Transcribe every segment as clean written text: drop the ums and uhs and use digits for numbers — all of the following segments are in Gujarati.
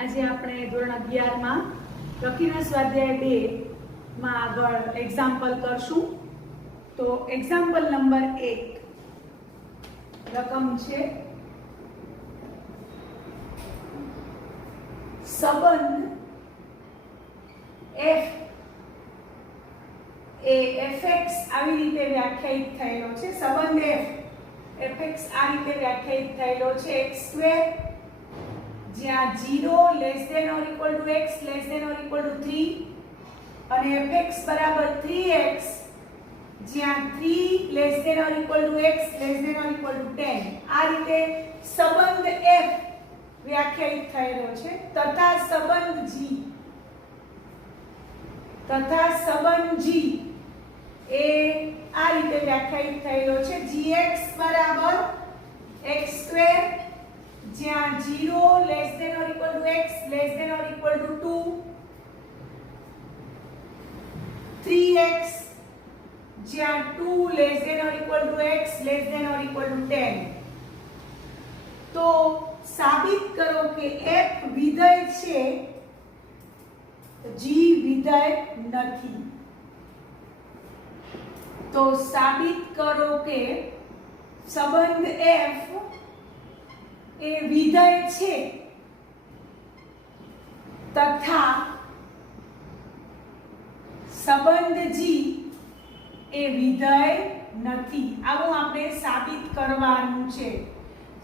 આજે આપણે ધોરણ 11 માં લખીના સ્વાધ્યાય 2 માં આગળ એક્ઝામ્પલ કરશું. તો એક્ઝામ્પલ નંબર 1 રકમ છે સંબંધ f એ fx આવી રીતે વ્યાખ્યાયિત થયેલો છે. સંબંધ f fx આ રીતે વ્યાખ્યાયિત થયેલો છે x2 જ્યાં 0 less than or equal to x less than or equal to 3 અને fx બરાબર 3x જ્યાં 3 less than or equal to x less than or equal to 10. આ રીતે સંબંધ f વ્યાખ્યાયિત થયેલો છે. તથા સંબંધ g એ આ રીતે વ્યાખ્યાયિત થયેલો છે. gx બરાબર x2 જ્યાં 0 less than or equal to x less than or equal to 2, 3x જ્યાં 2 less than or equal to x less than or equal to 10. તો સાબિત કરો કે f વિધેય છે, g વિધેય નથી. તો સાબિત કરો કે સંબંધ f એ વિધેય છે તથા સંબંધ g એ વિધેય નથી. આવું આપણે સાબિત કરવાનું છે.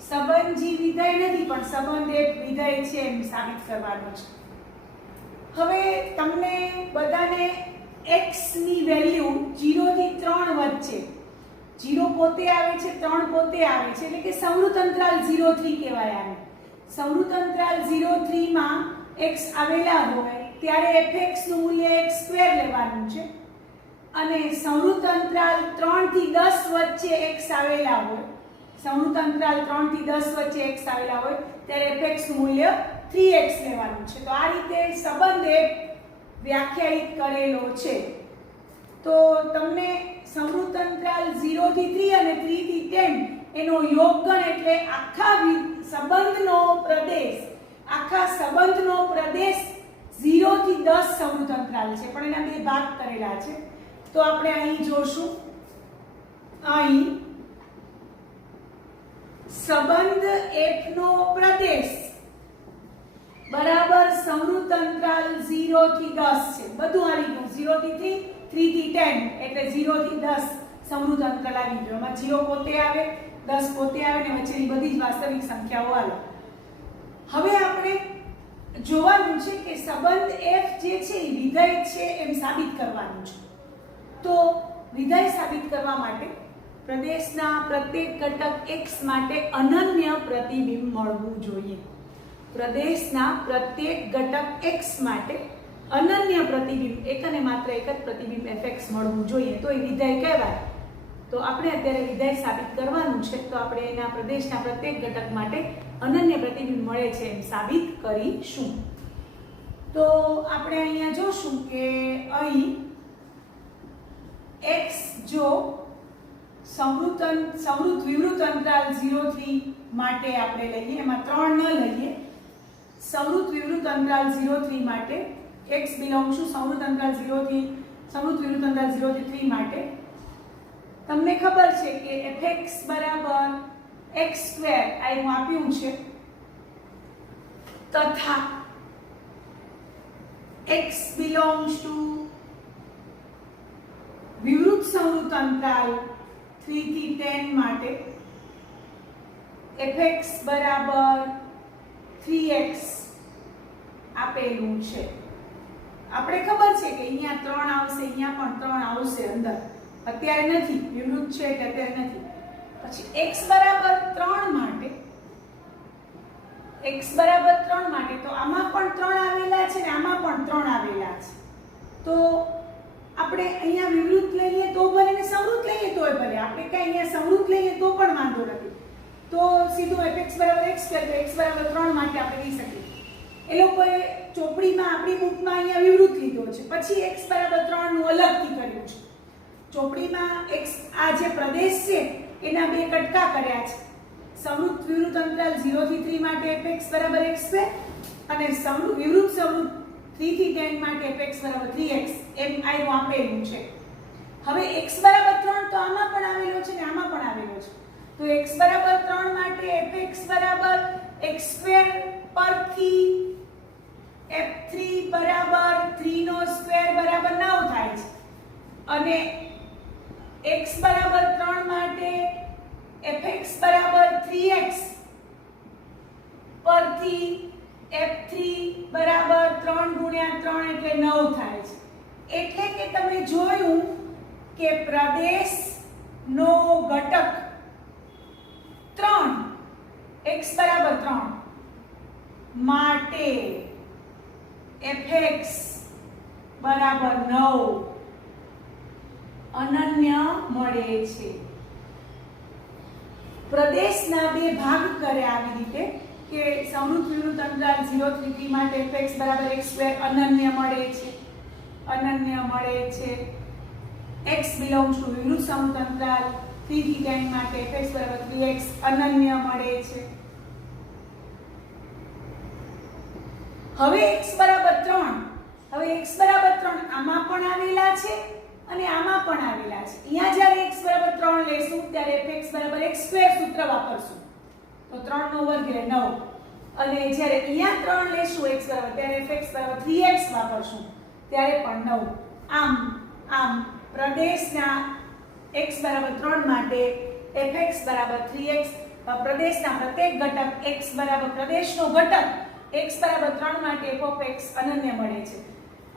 સંબંધ g વિધેય નથી પણ સંબંધ f વિધેય છે એમ સાબિત કરવાનું છે. હવે તમને બધાને x ની વેલ્યુ 0 થી 3 વચ્ચે 0 પોતે આવે છે, 3 પોતે આવે છે, એટલે કે સંવૃત અંતરાલ 0-3 કહેવાય. આને સંવૃત અંતરાલ 0-3 માં x આવેલા હોય ત્યારે fx નું મૂલ્ય x2 લેવાનું છે અને સંવૃત અંતરાલ 3 થી 10 વચ્ચે x આવેલા હોય, સંવૃત અંતરાલ 3 થી 10 વચ્ચે x આવેલા હોય ત્યારે fx નું મૂલ્ય 3x લેવાનું છે. તો આ રીતે સંબંધ f વ્યાખ્યાયિત કરેલો છે. તો તમને સંવૃત અંતરાલ 0 થી 3 અને 3 થી 10 એનો યોગગણ એટલે આખા સંબંધનો પ્રદેશ 0 થી 10 સંવૃત અંતરાલ છે પણ એના બે ભાગ કરેલા છે. તો આપણે અહીં જોશું, અહીં સંબંધ f નો પ્રદેશ બરાબર સંવૃત અંતરાલ 0 થી 10 છે. બધું આવી ગયું. 0 થી 3 થી 10 એટલે 0 થી 10 સંવૃત અંતરાલ આવી ગયો. એમાં 0 પોતે આવે, 10 પોતે આવે ને વચ્ચેની બધી જ વાસ્તવિક સંખ્યાઓ આવે. હવે આપણે જોવાનું છે કે સંબંધ f જે છે એ વિધેય છે એમ સાબિત કરવાનું છે. તો વિધેય સાબિત કરવા માટે પ્રદેશના પ્રત્યેક ઘટક x માટે અનન્ય પ્રતિબિંબ મળવું જોઈએ. પ્રદેશના પ્રત્યેક ઘટક x માટે અનન્ય પ્રતિબિંબ, એક અને માત્ર એક જ પ્રતિબિંબ fx મળવું જોઈએ તો એ વિધેય કહેવાય. તો આપણે અત્યારે વિધેય સાબિત કરવાનું છે. તો આપણે એના પ્રદેશના પ્રત્યેક ઘટક માટે અનન્ય પ્રતિબિંબ મળે છે એમ સાબિત કરીશું. તો આપણે અહીંયા જોશું કે અહીં x જો સંવૃત વિવૃત અંતરાલ 0-3 માટે આપણે લઈએ, એમાં 3 ન લઈએ. સંવૃત વિવૃત અંતરાલ 0-3 માટે x belongs to સંવૃત અંતરાલ 0 થી સંવૃત વિવૃત અંતરાલ 0 થી 3 માટે તમને ખબર છે કે fx બરાબર x2 આ હું આપ્યું છે તથા x belongs to વિવૃત સંવૃત અંતરાલ 3 થી 10 માટે fx બરાબર 3x આપેલું છે. આપણે ખબર છે કે અહીંયા 3 આવશે, અહીંયા પણ 3 આવશે અંદર. અત્યારે નથી, વિવૃત છે એટલે અત્યારે નથી. પછી x બરાબર 3 માટે તો આમાં પણ 3 આવેલા છે ને આમાં પણ 3 આવેલા છે. તો આપણે અહીંયા વિવૃત લઈએ તો ભલે ને સંવૃત લઈએ તોય ભલે. આપણે કઈ અહીંયા સંવૃત લઈએ તો પણ વાંધો નથી. તો સીધું fx બરાબર x તો x બરાબર 3 માટે આપણે લઈ શકીએ. એ લોકોએ ચોપડીમાં આપણી બુકમાં અહીંયા વિવૃત લીધો છે, પછી x બરાબર 3 નું અલગથી કર્યું છે. ચોપડીમાં x આ જે પ્રદેશ છે એના બે કટકા કર્યા છે. સંવૃત વિવૃત અંતરાલ 0 થી 3 માટે fx બરાબર x2 અને વિવૃત સમરૂપ 3 થી 10 માટે fx બરાબર 3x એમ આવું આપેલું છે. હવે x બરાબર 3 તો આમાં પણ આવેલો છે ને આમાં પણ આવેલો છે. તો x બરાબર 3 માટે fx બરાબર x² પરથી f3 બરાબર 3 નો સ્ક્વેર બરાબર 9 થાય છે. અને x બરાબર 3 માટે fx બરાબર 3x પરથી f3 બરાબર 3 ગુણ્યા 3 એટલે 9 થાય છે. એટલે કે તમે જોયું કે પ્રદેશનો ઘટક 3 x બરાબર 3 માટે fx બરાબર 9 અનન્ય મળે છે. પ્રદેશના બે ભાગ કરે આવી રીતે કે સમૃદ્ધ વિવૃત અંતરાલ 0 થી 3 માટે fx બરાબર x² અનન્ય મળે છે. x belongs to વિવૃત સમૃદ્ધ અંતરાલ 3 થી 10 માટે fx બરાબર 3x અનન્ય મળે છે. હવે x બરાબર 3 આમાં પણ આવેલા છે અને આમાં પણ આવેલા છે. અહીંયા જ્યારે x બરાબર 3 લેશું ત્યારે fx બરાબર x² સૂત્ર વાપરશું તો 3 નો વર્ગ એટલે 9. અને જ્યારે અહીંયા 3 લેશું x બરાબર ત્યારે fx બરાબર 3x વાપરશું ત્યારે પણ 9. આમ પ્રદેશના x બરાબર 3 માટે fx બરાબર 3x પ્રદેશના પ્રત્યેક ઘટક x બરાબર પ્રદેશનો ઘટક x બરાબર 3 માટે fx અનન્ય મળે છે.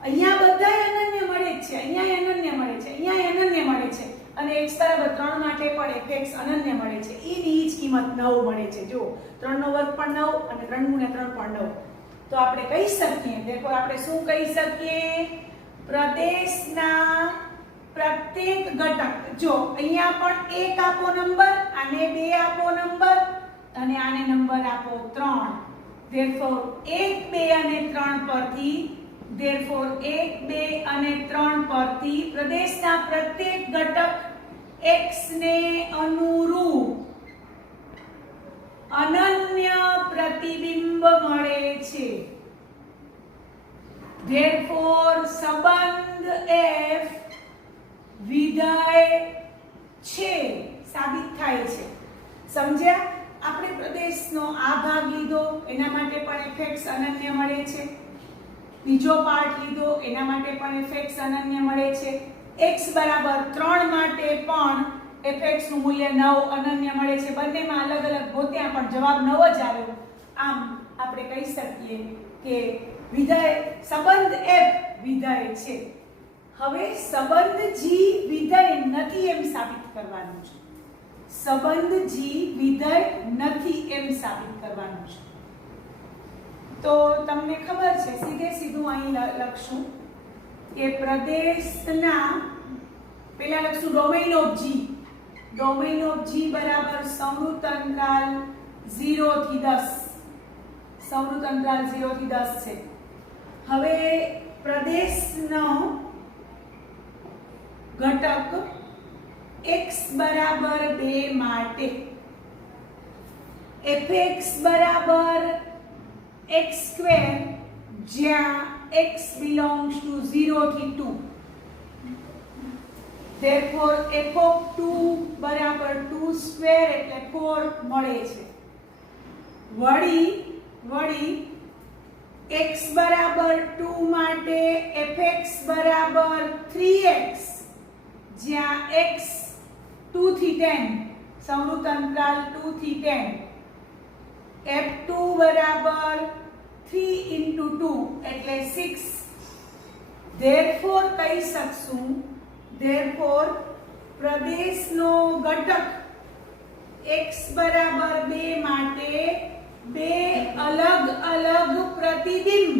અહીંયા બધાય અનન્ય મળે છે, અહીંયા અનન્ય મળે છે, અહીંયા અનન્ય મળે છે અને x બરાબર 3 માટે પણ fx અનન્ય મળે છે. એની જ કિંમત 9 મળે છે. જો 3 નો વર્ગ પણ 9 અને 3 ગુણ્યા 3 પણ 9. તો આપણે કહી શકીએ દેખો આપણે શું કહી શકીએ પ્રદેશના પ્રત્યેક ઘટક જો અહીંયા પણ 1 આપો નંબર આને 2 આપો નંબર અને આને નંબર આપો 3. therefore 1 2 અને 3 પરથી therefore 1 2 અને 3 પરથી પ્રદેશના પ્રત્યેક ઘટક x ને અનુરૂપ અનન્ય પ્રતિબિંબ મળે છે. therefore સંબંધ f વિધેય છે સાબિત થાય છે. સમજ્યા? આપણે પ્રદેશનો આ ભાગ લીધો એના માટે પણ fx અનન્ય મળે છે. બીજો પાર્ટ લીધો એના માટે પણ fx અનન્ય મળે છે. x બરાબર 3 માટે પણ fx નું મૂલ્ય 9 અનન્ય મળે છે. બંનેમાં અલગ અલગ ગોત્યા પણ જવાબ 9 જ આવ્યો. આમ આપણે કહી શકીએ કે વિધેય સંબંધ f વિધેય છે. હવે સંબંધ g વિધેય નથી એમ સાબિત કરવાનું છે. સંબંધ g વિધેય નથી એમ સાબિત કરવાનું છે. તો તમને ખબર છે સીધું અહીં લખશું કે પ્રદેશના પહેલા લખશું ડોમેઇન ઓફ g બરાબર સંવૃત અંતરાલ 0 થી 10 છે. હવે પ્રદેશનો ઘટક x બરાબર 2 માટે fx બરાબર x² જ્યાં x belongs to 0 થી 2. therefore f of 2 બરાબર 2² એટલે 4 મળે છે. વળી x બરાબર 2 માટે fx બરાબર 3x જ્યાં x 2 થી 10 સંવૃત અંતરાલ 2 થી 10 f2 બરાબર 3 into 2 એટલે 6. therefore કહી શકશું પ્રદેશનો ઘટક x બરાબર 2 માટે બે અલગ અલગ પ્રતિબિંબ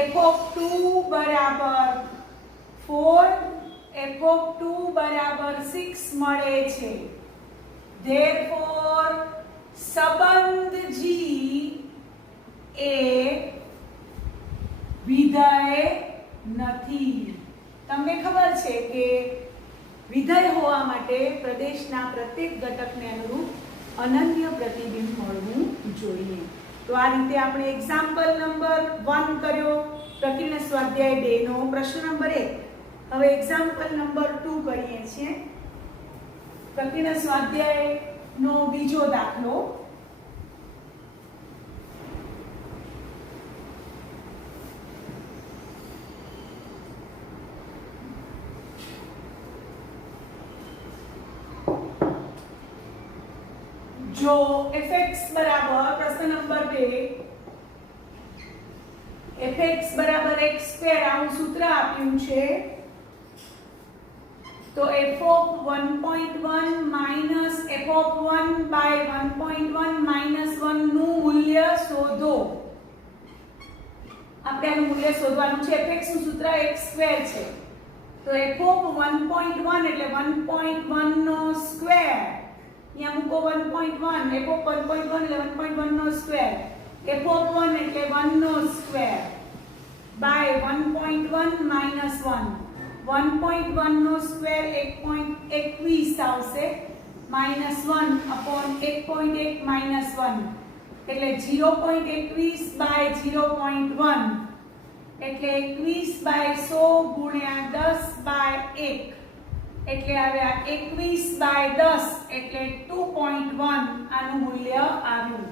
f of 2 બરાબર 4 f of 2 બરાબર 6 મળે છે. therefore સંબંધ g એ વિધેય નથી. તમને ખબર છે કે વિધેય હોવા માટે પ્રદેશના પ્રત્યેક ઘટકને અનુરૂપ અનન્ય પ્રતિબિંબ મળવું જોઈએ. તો આ રીતે આપણે એક્ઝામ્પલ નંબર 1 કર્યો પ્રકીર્ણ સ્વાધ્યાય 2 નો પ્રશ્ન નંબર 1. હવે એક્ઝામ્પલ નંબર 2 કરીએ છીએ. પ્રકીર્ણ સ્વાધ્યાય નો બીજો દાખલો. જો fx બરાબર પ્રશ્ન નંબર 2 fx બરાબર x² આવું સૂત્ર આપ્યું છે. તો f of 1.1 minus f of 1 by 1.1 minus 1 નું મૂલ્ય શોધો. આપણે આનું મૂલ્ય શોધવાનું છે. fx નું સૂત્ર x² છે. તો f of 1.1 એટલે 1.1 નો સ્ક્વેર. यहाँ મૂકો 1.1 f of 1.1 એટલે 1.1 નો સ્ક્વેર. f of 1 એટલે 1 નો સ્ક્વેર by 1.1 minus 1. 1.1 નો સ્ક્વેર 1.21 આવશે minus 1 upon 1.1 minus 1 એટલે 0.21 by 0.1 એટલે 21 by 100 ગુણ્યા 10 by 1 એટલે આવ્યા 21 by 10 એટલે 2.1 આનું મૂલ્ય આવ્યું.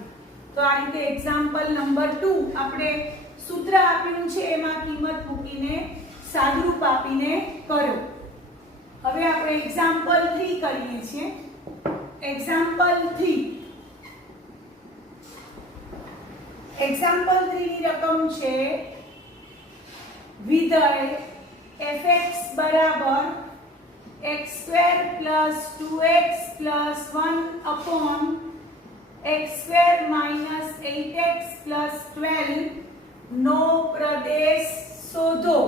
તો આ રીતે એક્ઝામ્પલ નંબર 2 આપણે સૂત્ર આપ્યું છે એમાં કિંમત મૂકીને સાદુરૂપ આપીને કર્યો. હવે આપણે એક્ઝામ્પલ 3 કરીએ છીએ. એક્ઝામ્પલ 3 ની રકમ છે વિધેય fx બરાબર x² plus 2x plus 1 upon x² minus 8x plus 12 નો પ્રદેશ શોધો.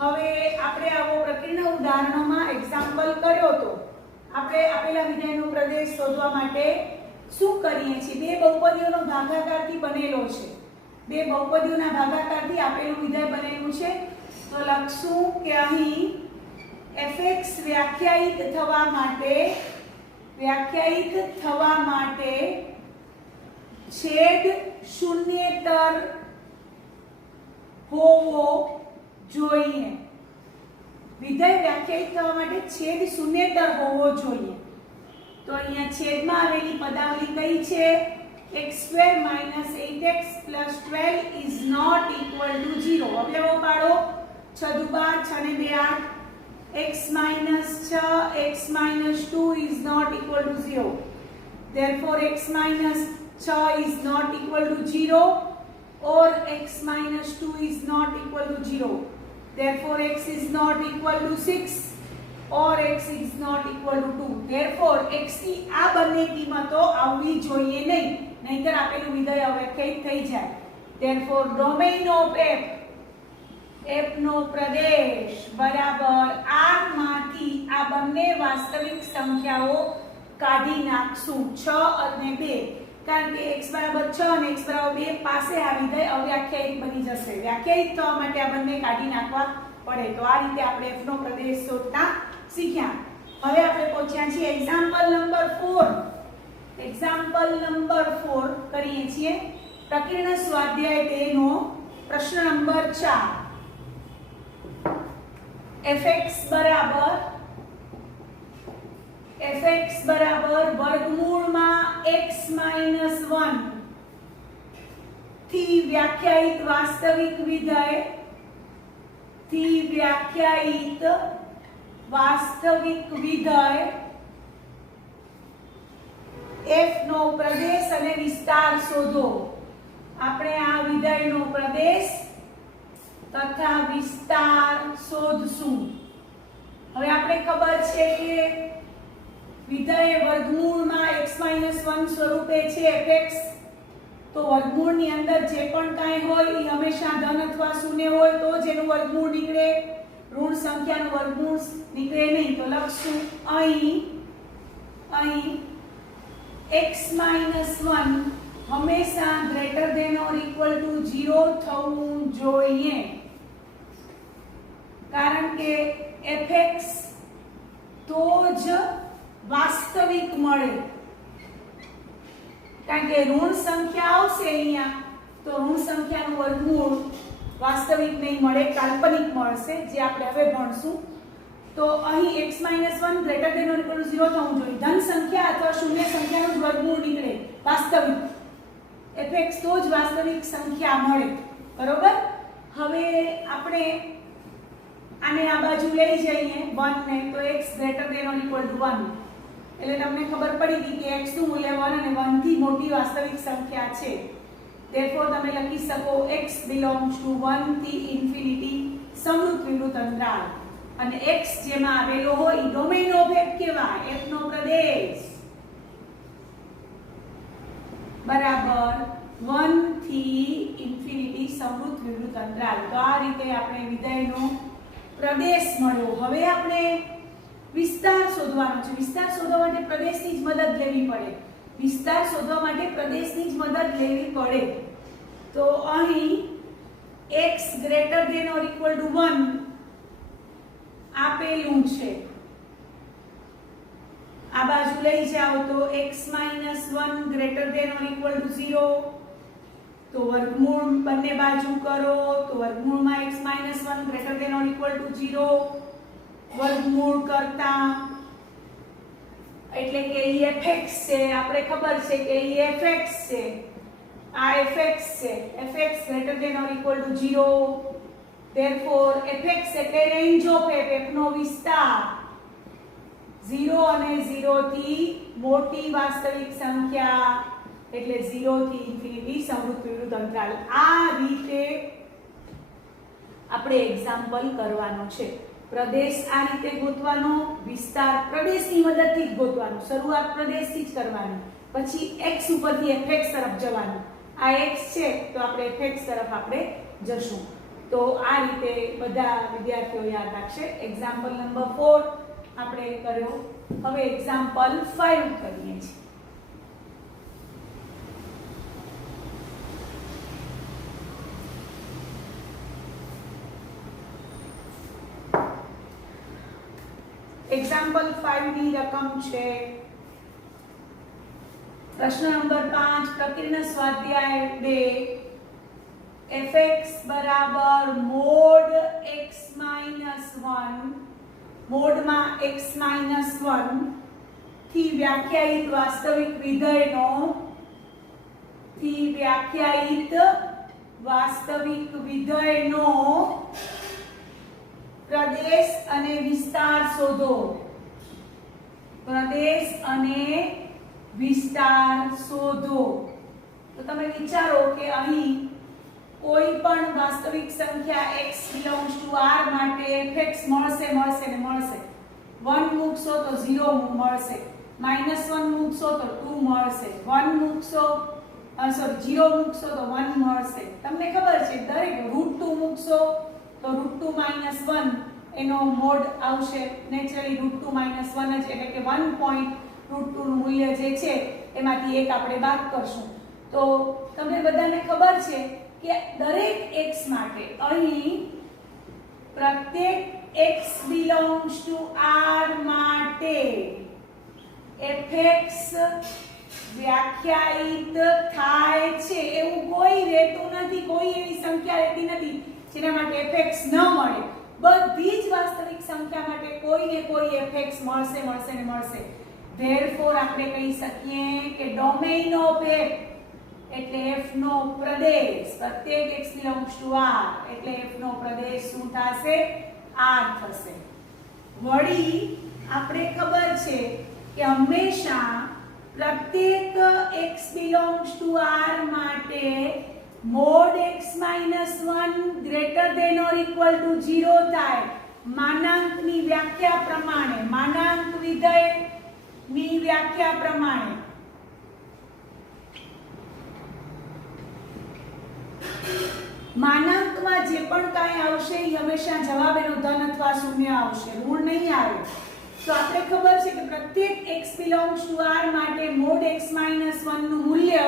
હવે આપણે આવો પ્રકીર્ણ ઉદાહરણોમાં એક્ઝામ્પલ કર્યો તો આપણે આપેલા વિધેયનો પ્રદેશ શોધવા માટે શું કરીએ છીએ? બે બહુપદીઓનો ભાગાકારથી બનેલો છે. બે બહુપદીઓના ભાગાકારથી આપેલું વિધેય બનેલું છે. તો લખશું કે અહીં fx વ્યાખ્યાયિત થવા માટે છેદ શૂન્યેતર હોવો જોઈએ. વિધેય વ્યાખ્યાયિત થવા માટે છેદ શૂન્યેતર હોવો જોઈએ. તો અહીંયા છેદમાં આવેલી પદાવલી કઈ છે? x² minus 8x plus 12 is not equal to 0. અવયવો પાડો. 6 દુ 12, 6 ને 2 8. x minus 6, x minus 2 is not equal to 0. Therefore, x minus 6 is not equal to 0 or x minus 2 is not equal to 0. Therefore, x is not equal to 6 or x is not equal to 2. Therefore, x ની આ બંને કિંમતો આવવી જોઈએ નહીં, નહીંતર આપેલું વિધેય અવ્યાખ્યાયિત થઈ જાય. Therefore, domain of f નો પ્રદેશ બરાબર r માંથી આ બંને વાસ્તવિક સંખ્યાઓ કાઢી નાખશું 6 અને 2. કારણ કે x બરાબર 6 અને x બરાબર 2 પાસે આ વિધેય અવ્યાખ્યાયિત બની જશે. વ્યાખ્યાયિત થવા માટે આ બંને કાઢી નાખવા પડે. તો આ રીતે આપણે f નો પ્રદેશ શોધતા શીખ્યા. હવે આપણે પહોંચ્યા છીએ એક્ઝામ્પલ નંબર 4. એક્ઝામ્પલ નંબર 4 કરીએ છીએ. પ્રકીર્ણ સ્વાધ્યાય 2 નો પ્રશ્ન નંબર 4. fx બરાબર વર્ગમૂળમાં x minus 1 થી વ્યાખ્યાયિત વાસ્તવિક વિધેય f નો પ્રદેશ અને વિસ્તાર શોધો. આપણે આ વિધેયનો પ્રદેશ તથા વિસ્તાર શોધશું. હવે આપણે ખબર છે કે વિધેય વર્ગમૂળમાં x minus 1 સ્વરૂપે છે fx. તો વર્ગમૂળની અંદર જે પણ કાંઈ હોય એ હંમેશા ધન અથવા શૂન્ય હોય તો જ એનું વર્ગમૂળ નીકળે. ઋણ સંખ્યાનું વર્ગમૂળ નીકળે નહીં. તો લખશું અહીં x minus 1 હંમેશા greater than or equal to 0 થવું જોઈએ. કારણ કે fx તો જ વાસ્તવિક મળે. કારણ કે ઋણ સંખ્યા આવશે અહીંયા તો ઋણ સંખ્યાનું વર્ગમૂળ વાસ્તવિક નહીં મળે, કાલ્પનિક મળશે, જે આપણે હવે ભણશું. તો અહીં x - 1 greater than or equal to 0 થવું જોઈએ. ધન સંખ્યા અથવા શૂન્ય સંખ્યાનું જ વર્ગમૂળ નીકળે વાસ્તવિક fx, તો જ વાસ્તવિક સંખ્યા મળે. બરોબર. હવે આપણે આને આ બાજુ લઈ જઈએ 1 ને, તો x greater than or equal to 1, એટલે તમને ખબર પડી ગઈ કે x નું મૂલ્ય 1 અને 1 થી મોટી વાસ્તવિક સંખ્યા છે. therefore તમે લખી શકો x belongs to 1 થી ઇન્ફિનિટી સમૃદ્ધ વિવૃત અંતરાલ, અને x જેમાં આવેલો હોય ડોમેઇન ઓફ f કહેવાય, f નો પ્રદેશ બરાબર 1 થી ઇન્ફિનિટી સમૃદ્ધ વિવૃત અંતરાલ. તો આ રીતે આપણે વિધેયનો પ્રદેશ મળ્યો. હવે આપણે વિસ્તાર શોધવાનો છે. વિસ્તાર શોધવા માટે પ્રદેશની જ મદદ લેવી પડે. વિસ્તાર શોધવા માટે પ્રદેશની જ મદદ લેવી પડે. તો અહીં x greater than or equal to 1 આપેલું છે. આ બાજુ લઈ જાઓ તો x - 1 greater than or equal to 0, તો વર્ગમૂળ બંને બાજુ કરો તો વર્ગમૂળમાં x - 1 greater than or equal to 0 વર્ગમૂળ કરતા એટલે કે એ fx છે. આપણે ખબર છે કે એ fx છે, આ fx છે. fx greater than or equal to 0, therefore fx એટલે રેન્જ ઓફ f નો વિસ્તાર 0 અને 0 થી મોટી વાસ્તવિક સંખ્યા એટલે 0 થી ઇન્ફિનિટી સમૃદ્ધ વિવૃત અંતરાલ. આ રીતે આપણે એક્ઝામ્પલ કરવાનો છે. પ્રદેશ આ રીતે ગોતવાનો, વિસ્તાર પ્રદેશની મદદથી જ ગોતવાનો. શરૂઆત પ્રદેશથી જ કરવાની, પછી x ઉપરથી fx તરફ જવાનું. આ x છે તો આપણે fx તરફ આપણે જશું. તો આ રીતે બધા વિદ્યાર્થીઓ યાદ રાખશે. એક્ઝામ્પલ નંબર 4 આપણે કર્યો. હવે એક્ઝામ્પલ 5 કરીએ છીએ. એક્ઝામ્પલ 5 ની રકમ છે પ્રશ્ન નંબર 5, પ્રકીર્ણ સ્વાધ્યાય 2, fx બરાબર મોડ x - 1 મોડમાં x - 1 થી વ્યાખ્યાયિત વાસ્તવિક વિધેયનો પ્રદેશ અને વિસ્તાર શોધો. પ્રદેશ અને વિસ્તાર શોધો. તો તમે વિચારો કે અહીં કોઈ પણ વાસ્તવિક સંખ્યા x belongs to r માટે fx મળશે ને મળશે. 1 મૂકશો તો 0 મળશે, -1 મૂકશો તો 2 મળશે, 1 મૂકશો 0 મૂકશો તો 1 મળશે. તમને ખબર છે દરેક √2 મૂકશો તો √2 - 1 એનો મોડ આવશે. નેચરલી √2 - 1 જ, એટલે કે 1 પોઈન્ટ √2 નું મૂલ્ય જે છે એમાંથી એક આપણે બાદ કરશું. તો તમને બધાને ખબર છે કે દરેક x માટે અહીં પ્રત્યેક x belongs to r માટે fx વ્યાખ્યાયિત થાય છે એવું કોઈ રહેતું નથી. કોઈ એવી સંખ્યા રહેતી નથી જેના માટે fx ન મળે. બધી જ વાસ્તવિક સંખ્યા માટે કોઈ ને કોઈ fx મળશે. therefore આપણે કહી શકીએ કે ડોમેઇન ઓફ f એટલે f નો પ્રદેશ, પ્રત્યેક x belongs to r એટલે f નો પ્રદેશ શું થશે? r થશે. વળી આપણે ખબર છે કે હંમેશા પ્રત્યેક x belongs to r માટે mod x - 1 greater than or equal to 0 થાય. માનાંકની વ્યાખ્યા પ્રમાણે, માનાંક વિધેયની વ્યાખ્યા પ્રમાણે માનાંકમાં જે પણ કાંઈ આવશે એ હંમેશા જવાબ એનો ધન અથવા શૂન્ય આવશે, ઋણ નહીં આવે. તો આપણે ખબર છે કે પ્રત્યેક x belongs to r માટે મોડ x - 1 નું મૂલ્ય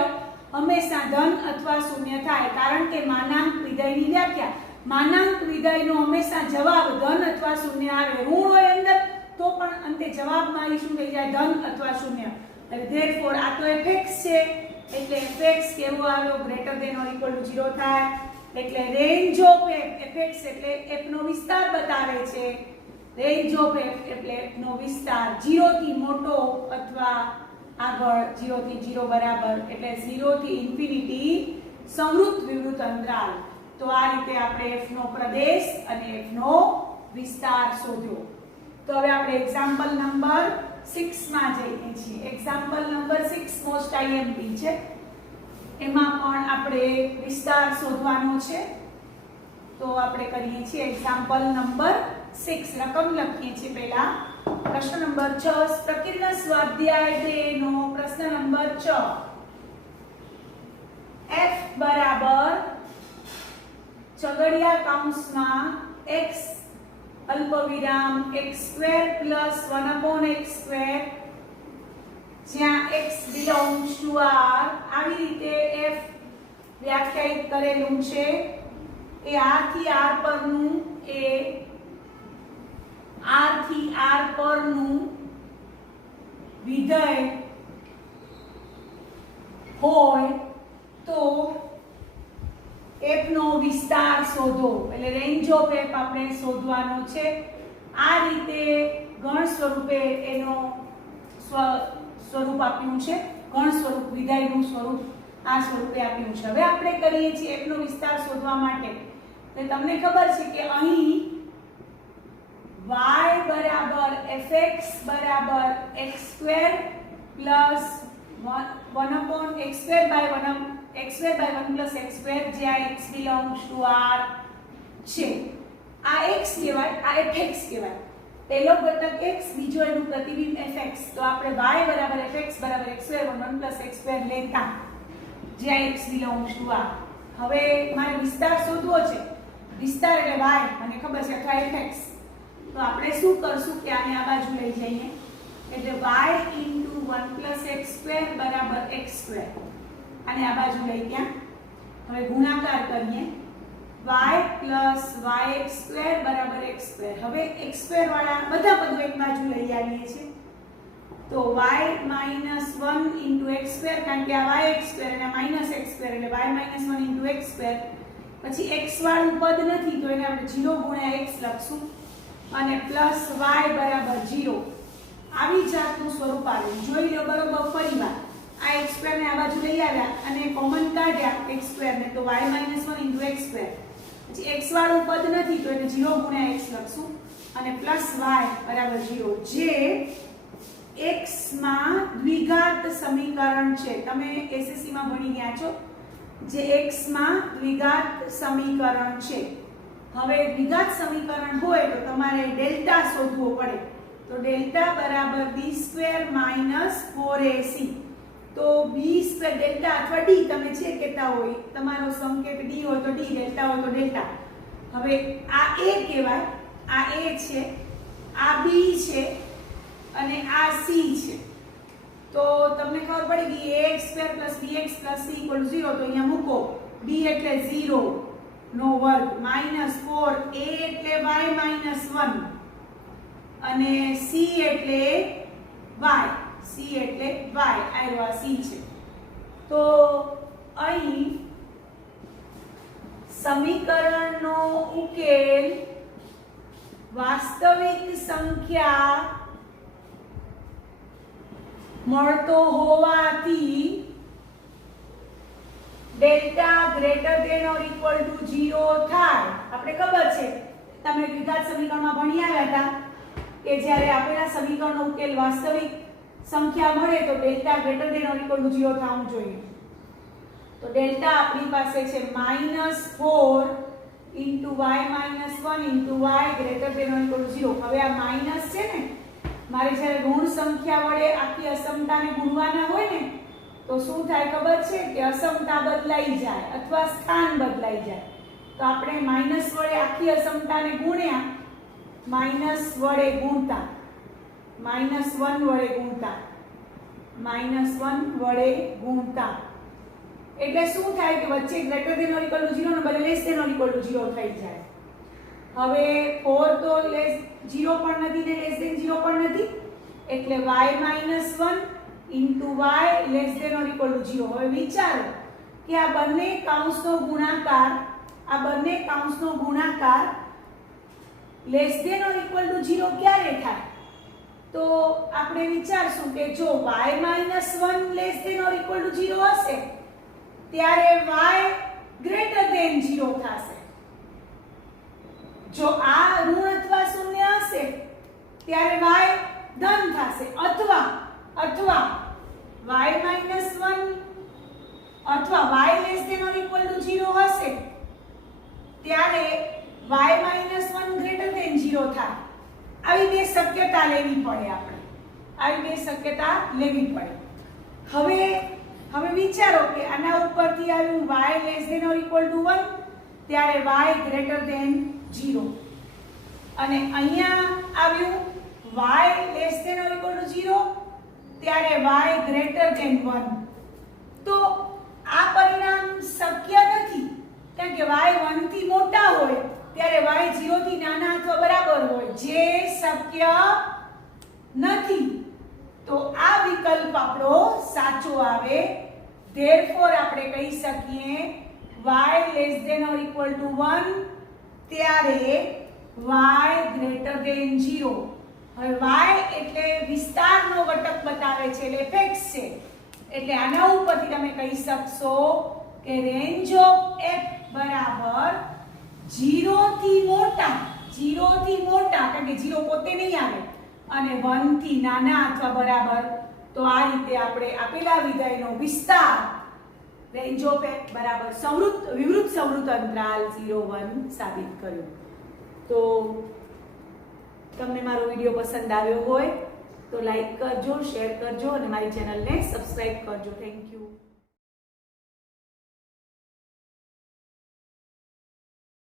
હંમેશા ધન અથવા શૂન્ય થાય, કારણ કે માનાંક વિધેયની વ્યાખ્યા, માનાંક વિધેયનો હંમેશા જવાબ ધન અથવા શૂન્ય આવે. ઋણ હોય અંદર તો પણ અંતે જવાબમાં એ શું થઈ જાય? ધન અથવા શૂન્ય. એટલે therefore આ તો fx છે, એટલે fx કેવો આવ્યો greater than or equal to 0 થાય એટલે રેન્જ ઓફ fx એટલે f નો વિસ્તાર બતાવે છે રેન્જ ઓફ f એટલે f નો વિસ્તાર 0 થી મોટો અથવા આગળ 0 થી 0 બરાબર એટલે 0 થી ઇન્ફિનિટી સંવૃત વિવૃત અંતરાલ તો આ રીતે આપણે f નો પ્રદેશ અને f નો વિસ્તાર શોધ્યો તો હવે આપણે એક્ઝામ્પલ નંબર 6 માં જઈએ છીએ એક્ઝામ્પલ નંબર 6 મોસ્ટ IMP છે એમાં પણ આપણે વિસ્તાર શોધવાનો છે તો આપણે કરીએ છીએ એક્ઝામ્પલ નંબર 6 રકમ લખીએ છીએ પહેલા પ્રશ્ન નંબર 6 પ્રકીર્ણ સ્વાધ્યાય 2 નો પ્રશ્ન નંબર 6 f બરાબર છગડિયા કૌંસમાં x અલ્પવિરામ x² + 1/x² જ્યાં x belongs to r આવી રીતે f વ્યાખ્યાયિત કરેલું છે એ r થી r પરનું એ r થી r પરનું વિધેય હોય તો f નો વિસ્તાર શોધો એટલે રેન્જ ઓફ f આપણે શોધવાનો છે આ રીતે ગણ સ્વરૂપે એનો સ્વરૂપ આપ્યું છે ગણ સ્વરૂપ વિધેયનું સ્વરૂપ આ સ્વરૂપે આપ્યું છે હવે આપણે કરીએ છીએ f નો વિસ્તાર શોધવા માટે એટલે તમને ખબર છે કે અહીં y બરાબર fx બરાબર x² plus 1/x²/1 x² જ્યાં x belongs to r છે આ x કહેવાય આ fx કહેવાય પહેલો ઘટક x બીજો એનું પ્રતિબિંબ fx તો આપણે y બરાબર fx બરાબર x²/1 x² લેતા જ્યાં x belongs to r હવે મારે વિસ્તાર શોધવો છે વિસ્તાર એટલે y મને ખબર છે અથવા fx તો આપણે શું કરશું કે આને આ બાજુ લઈ જઈએ એટલે y * 1 + x² બરાબર x² આને આ બાજુ લઈ ગયા હવે ગુણાકાર કરીએ y + yx² બરાબર x² હવે x² વાળા બધા પદો એક બાજુ લઈ આવીએ છીએ તો y - 1 * x² કારણ કે આ yx² અને આ -x² એટલે y - 1 * x² પછી x વાળું પદ નથી તો એને આપણે 0 * x લખશું અને પ્લસ y બરાબર 0 આવી જાતનું સ્વરૂપ આવ્યું જોઈ લો બરોબર ફરીવાર આ x² ને આ બાજુ લઈ આવ્યા અને કોમન કાઢ્યા x² ને તો y - 1 * x² પછી x વાળું પદ નથી તો એને 0 * x લખશું અને પ્લસ y બરાબર 0 જે x માં દ્વિઘાત સમીકરણ છે તમે SSC માં ભણી ગયા છો જે x માં દ્વિઘાત સમીકરણ છે હવે દ્વિઘાત સમીકરણ હોય તો તમારે ડેલ્ટા શોધવો પડે તો ડેલ્ટા બરાબર b² - 4ac તો b² ડેલ્ટા અથવા d તમે જે કહેતા હોય તમારો સંકેત d હોય તો d ડેલ્ટા હોય તો ડેલ્ટા હવે આ a કહેવાય આ a છે આ b છે અને આ c છે તો તમને ખબર પડી ગઈ ax² + bx + c = 0 તો અહીંયા મૂકો b એટલે 0 નો વર્ગ -4 a એટલે y - 1 અને c એટલે y આયરો આ c છે તો અહીં સમીકરણનો ઉકેલ વાસ્તવિક સંખ્યા મળતો હોવાથી delta greater than or equal to 0 થાય આપણે ખબર છે તમે દ્વિઘાત સમીકરણમાં ભણી આવ્યા હતા કે જ્યારે આપેલા સમીકરણનો ઉકેલ વાસ્તવિક સંખ્યા મળે તો delta greater than or equal to 0 થવું જોઈએ તો ડેલ્ટા આપણી પાસે છે -4 * y - 1 * y greater than or equal to 0 હવે આ માઈનસ છે ને મારે જ્યારે ઋણ સંખ્યા વડે આખી અસમતાને ગુણવાના હોય ને તો શું થાય ખબર છે કે અસમતા બદલાઈ જાય અથવા સ્થાન બદલાઈ જાય તો આપણે માઈનસ વડે આખી અસમતાને ગુણ્યા માઈનસ વડે ગુણતા -1 વડે ગુણતા એટલે શું થાય કે વચ્ચે greater than or equal to 0 ને બદલે less than or equal to 0 થઈ જાય હવે 4 તો 0 પણ નથી ને લેસ ધેન 0 પણ નથી એટલે y - 1 into y less than or equal to 0. હવે વિચારો કે આ બંને કૌંસનો ગુણાકાર less than or equal to 0 ક્યારે થાય? તો આપણે વિચારશું કે જો y - 1 less than or equal to 0 હશે ત્યારે y ગ્રેટર ધેન 0 થશે. જો આ ઋણ અથવા શૂન્ય હશે ત્યારે y ધન થશે, અથવા y - 1 અથવા y less than or equal to 0 હશે ત્યારે y - 1 ગ્રેટર ધેન 0 થાય. આવી બે શક્યતા લેવી પડે. હવે વિચારો કે આના ઉપરથી આવ્યું y less than or equal to 1 ત્યારે y ગ્રેટર ધેન 0 અને અહીંયા આવ્યું y less than or equal to 0 ત્યારે y ગ્રેટર ધેન 1. તો આ પરિણામ શક્ય નથી કારણ કે y 1 થી મોટા હોય ત્યારે y 0 થી નાના અથવા બરાબર હોય, જે શક્ય નથી. તો આ વિકલ્પ આપણો સાચો આવે. ધેરફોર આપણે કહી શકીએ y less than or equal to 1 ત્યારે y ગ્રેટર ધેન 0. હવે y એટલે વિસ્તારનો ઘટક બતાવે છે એટલે fx છે, એટલે આના ઉપરથી તમે કહી શકશો કે રેન્જ ઓફ f બરાબર 0 થી મોટા કારણ કે 0 પોતે નહીં આવે અને 1 થી નાના અથવા બરાબર. તો આ રીતે આપણે આપેલા વિધેયનો વિસ્તાર રેન્જ ઓફ f બરાબર વિવૃત સંવૃત અંતરાલ 0 1 સાબિત કર્યો. તો તમને મારો વિડિયો પસંદ આવ્યો હોય તો લાઈક કરજો, શેર કરજો અને મારી ચેનલને સબસ્ક્રાઇબ કરજો. Thank you.